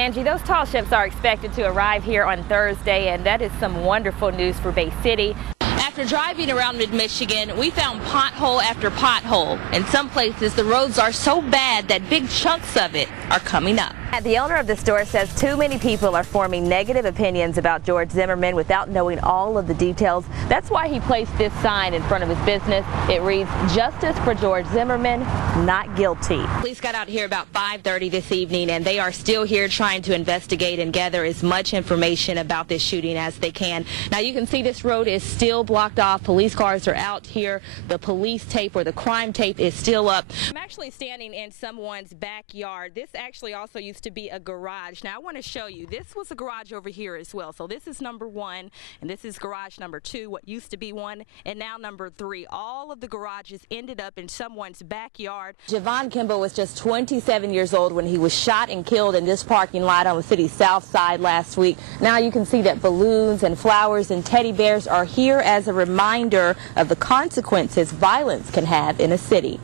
Angie, those tall ships are expected to arrive here on Thursday, and that is some wonderful news for Bay City. After driving around mid-Michigan, we found pothole after pothole. In some places, the roads are so bad that big chunks of it are coming up. The owner of the store says too many people are forming negative opinions about George Zimmerman without knowing all of the details. That's why he placed this sign in front of his business. It reads, "Justice for George Zimmerman, not guilty." Police got out here about 5:30 this evening, and they are still here trying to investigate and gather as much information about this shooting as they can. Now you can see this road is still blocked off. Police cars are out here. The police tape or the crime tape is still up. I'm actually standing in someone's backyard. This actually also used to be a garage. Now I want to show you, this was a garage over here as well. So this is number 1, and this is garage number 2, what used to be 1, and now number 3. All of the garages ended up in someone's backyard. Siobhan Kimball was just 27 years old when he was shot and killed in this parking lot on the city's south side last week. Now you can see that balloons and flowers and teddy bears are here as a reminder of the consequences violence can have in a city.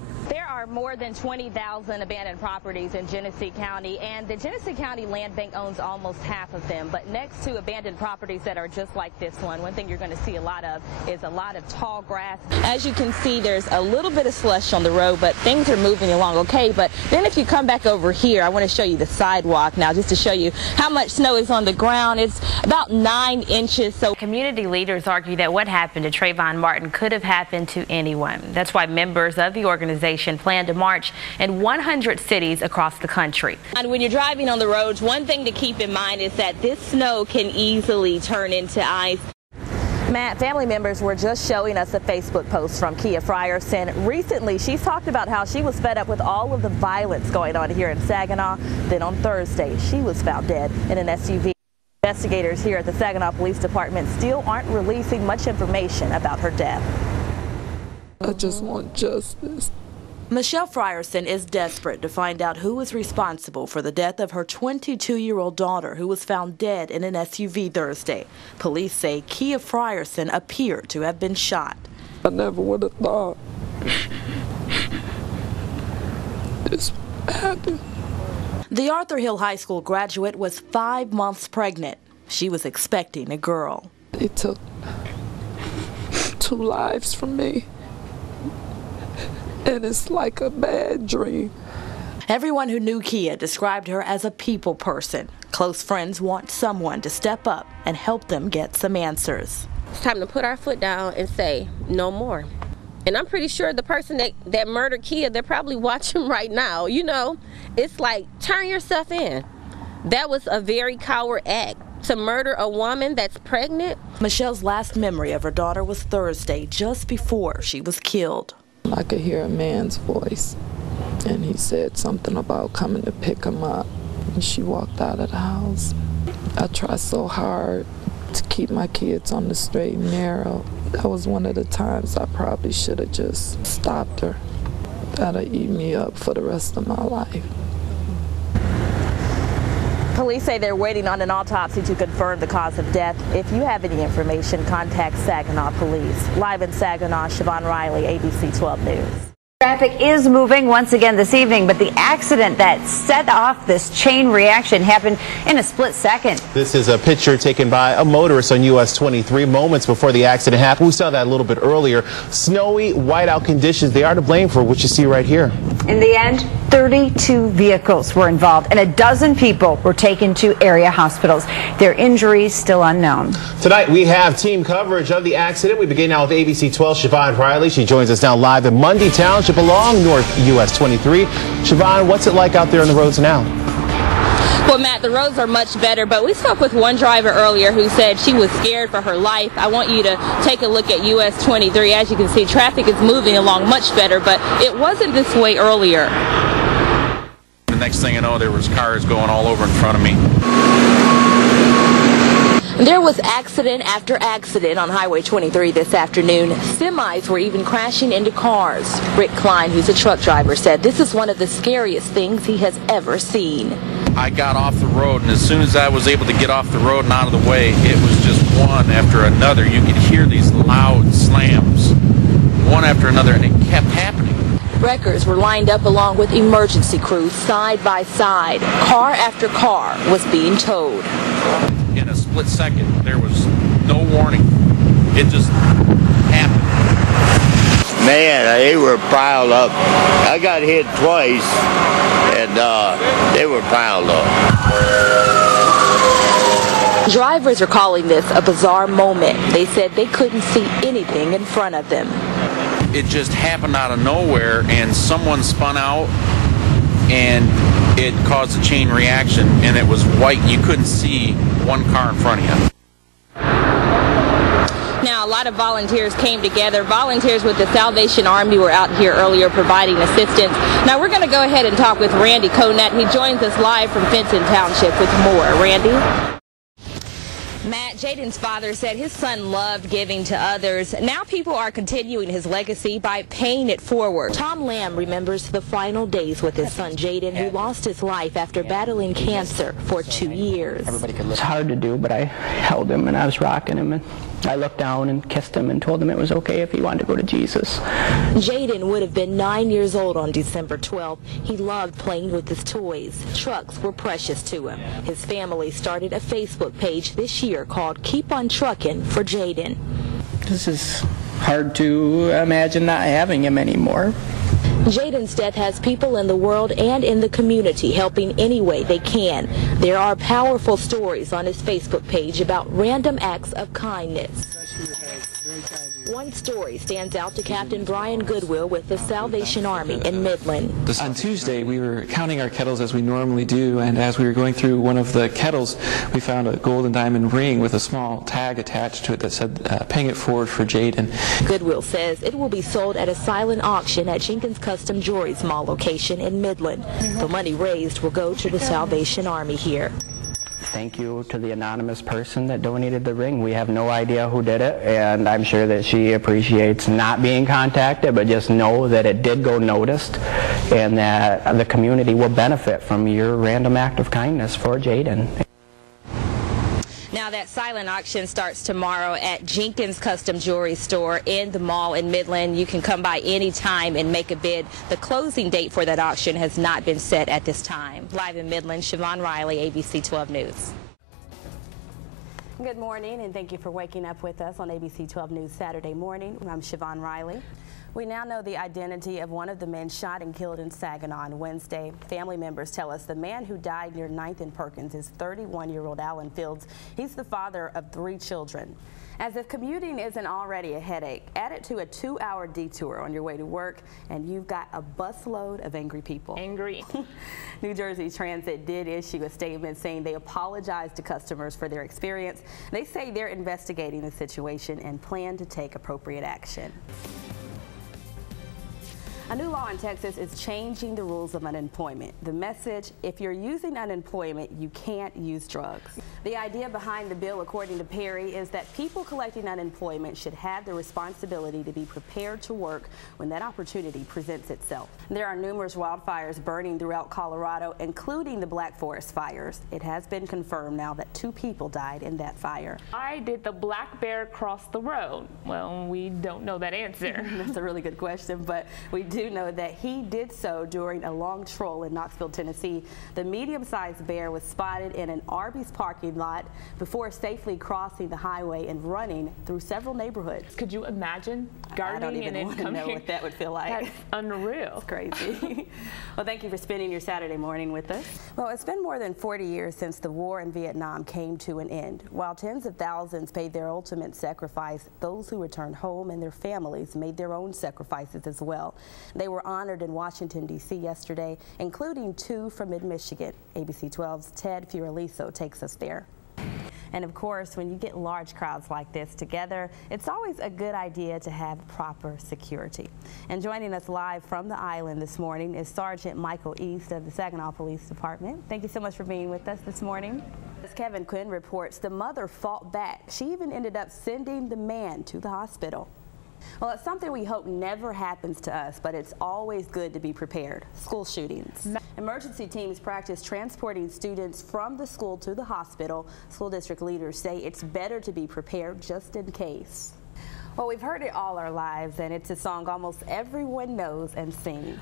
More than 20,000 abandoned properties in Genesee County, and the Genesee County Land Bank owns almost half of them. But next to abandoned properties that are just like this one thing you're going to see a lot of is a lot of tall grass. As you can see, there's a little bit of slush on the road, but things are moving along okay. But then if you come back over here, I want to show you the sidewalk now, just to show you how much snow is on the ground. It's about 9 inches. So community leaders argue that what happened to Trayvon Martin could have happened to anyone. That's why members of the organization plan to march in 100 cities across the country. And when you're driving on the roads, one thing to keep in mind is that this snow can easily turn into ice. Matt, family members were just showing us a Facebook post from Kia Frierson. Recently, she's talked about how she was fed up with all of the violence going on here in Saginaw. Then on Thursday, she was found dead in an SUV. Investigators here at the Saginaw Police Department still aren't releasing much information about her death. I just want justice. Michelle Frierson is desperate to find out who is responsible for the death of her 22-year-old daughter, who was found dead in an SUV Thursday. Police say Kia Frierson appeared to have been shot. I never would have thought this happened. The Arthur Hill High School graduate was 5 months pregnant. She was expecting a girl. They took 2 lives from me. And it's like a bad dream. Everyone who knew Kia described her as a people person. Close friends want someone to step up and help them get some answers. It's time to put our foot down and say no more. And I'm pretty sure the person that murdered Kia, they're probably watching right now. You know, it's like, turn yourself in. That was a very coward act. To murder a woman that's pregnant. Michelle's last memory of her daughter was Thursday, just before she was killed. I could hear a man's voice, and he said something about coming to pick him up, and she walked out of the house. I tried so hard to keep my kids on the straight and narrow. That was one of the times I probably should have just stopped her. That'll eat me up for the rest of my life. Police say they're waiting on an autopsy to confirm the cause of death. If you have any information, contact Saginaw Police. Live in Saginaw, Siobhan Riley, ABC 12 News. Traffic is moving once again this evening, but the accident that set off this chain reaction happened in a split second. This is a picture taken by a motorist on US 23 moments before the accident happened. We saw that a little bit earlier. Snowy, whiteout conditions, they are to blame for what you see right here. In the end, 32 vehicles were involved, and a dozen people were taken to area hospitals. Their injuries still unknown. Tonight, we have team coverage of the accident. We begin now with ABC 12, Siobhan Riley. She joins us now live in Mundy Township along North US 23. Siobhan, what's it like out there on the roads now? Well, Matt, the roads are much better, but we spoke with one driver earlier who said she was scared for her life. I want you to take a look at US 23. As you can see, traffic is moving along much better, but it wasn't this way earlier. The next thing you know, there was cars going all over in front of me. There was accident after accident on Highway 23 this afternoon. Semis were even crashing into cars. Rick Klein, who's a truck driver, said this is one of the scariest things he has ever seen. I got off the road, and as soon as I was able to get off the road and out of the way, it was just one after another. You could hear these loud slams, one after another, and it kept happening. Wreckers were lined up along with emergency crews side by side. Car after car was being towed. In a split second, there was no warning. It just happened. Man, they were piled up. I got hit twice, and they were piled up. Drivers are calling this a bizarre moment. They said they couldn't see anything in front of them. It just happened out of nowhere, and someone spun out, and it caused a chain reaction, and it was white. You couldn't see one car in front of you. Now, a lot of volunteers came together. Volunteers with the Salvation Army were out here earlier providing assistance. Now, we're going to go ahead and talk with Randy Conant. He joins us live from Fenton Township with more. Randy? Matt, Jaden's father said his son loved giving to others. Now people are continuing his legacy by paying it forward. Tom Lamb remembers the final days with his son Jaden, who lost his life after battling cancer for 2 years. It's hard to do, but I held him and I was rocking him, and I looked down and kissed him and told him it was okay if he wanted to go to Jesus. Jaden would have been 9 years old on December 12th. He loved playing with his toys. Trucks were precious to him. His family started a Facebook page this year called Keep on Truckin' for Jaden. This is hard to imagine not having him anymore. Jaden's death has people in the world and in the community helping any way they can. There are powerful stories on his Facebook page about random acts of kindness. One story stands out to Captain Brian Goodwill with the Salvation Army in Midland. On Tuesday, we were counting our kettles as we normally do, and as we were going through one of the kettles, we found a gold and diamond ring with a small tag attached to it that said, paying it forward for Jaden. Goodwill says it will be sold at a silent auction at Jenkins Custom Jewelry's mall location in Midland. The money raised will go to the Salvation Army here. Thank you to the anonymous person that donated the ring. We have no idea who did it, and I'm sure that she appreciates not being contacted, but just know that it did go noticed and that the community will benefit from your random act of kindness for Jaden. Now, that silent auction starts tomorrow at Jenkins Custom Jewelry Store in the mall in Midland. You can come by any time and make a bid. The closing date for that auction has not been set at this time. Live in Midland, Siobhan Riley, ABC 12 News. Good morning, and thank you for waking up with us on ABC 12 News Saturday morning. I'm Siobhan Riley. We now know the identity of one of the men shot and killed in Saginaw on Wednesday. Family members tell us the man who died near 9th and Perkins is 31-year-old Alan Fields. He's the father of 3 children. As if commuting isn't already a headache, add it to a 2-hour detour on your way to work, and you've got a busload of angry people. Angry. New Jersey Transit did issue a statement saying they apologized to customers for their experience. They say they're investigating the situation and plan to take appropriate action. A new law in Texas is changing the rules of unemployment. The message, if you're using unemployment, you can't use drugs. The idea behind the bill, according to Perry, is that people collecting unemployment should have the responsibility to be prepared to work when that opportunity presents itself. There are numerous wildfires burning throughout Colorado, including the Black Forest fires. It has been confirmed now that 2 people died in that fire. Why did the black bear cross the road? Well, we don't know that answer. That's a really good question, but we do know that he did so during a long stroll in Knoxville, Tennessee. The medium-sized bear was spotted in an Arby's parking lot before safely crossing the highway and running through several neighborhoods. Could you imagine gardening and then coming? I don't even want to know what that would feel like. That's unreal. It's crazy. Well, thank you for spending your Saturday morning with us. Well, it's been more than 40 years since the war in Vietnam came to an end. While tens of thousands paid their ultimate sacrifice, those who returned home and their families made their own sacrifices as well. They were honored in Washington, D.C. yesterday, including 2 from mid-Michigan. ABC 12's Ted Fioraliso takes us there. And of course, when you get large crowds like this together, it's always a good idea to have proper security. And joining us live from the island this morning is Sergeant Michael East of the Saginaw Police Department. Thank you so much for being with us this morning. As Kevin Quinn reports, the mother fought back. She even ended up sending the man to the hospital. Well, it's something we hope never happens to us, but it's always good to be prepared. School shootings. Emergency teams practice transporting students from the school to the hospital. School district leaders say it's better to be prepared just in case. Well, we've heard it all our lives, and it's a song almost everyone knows and sings.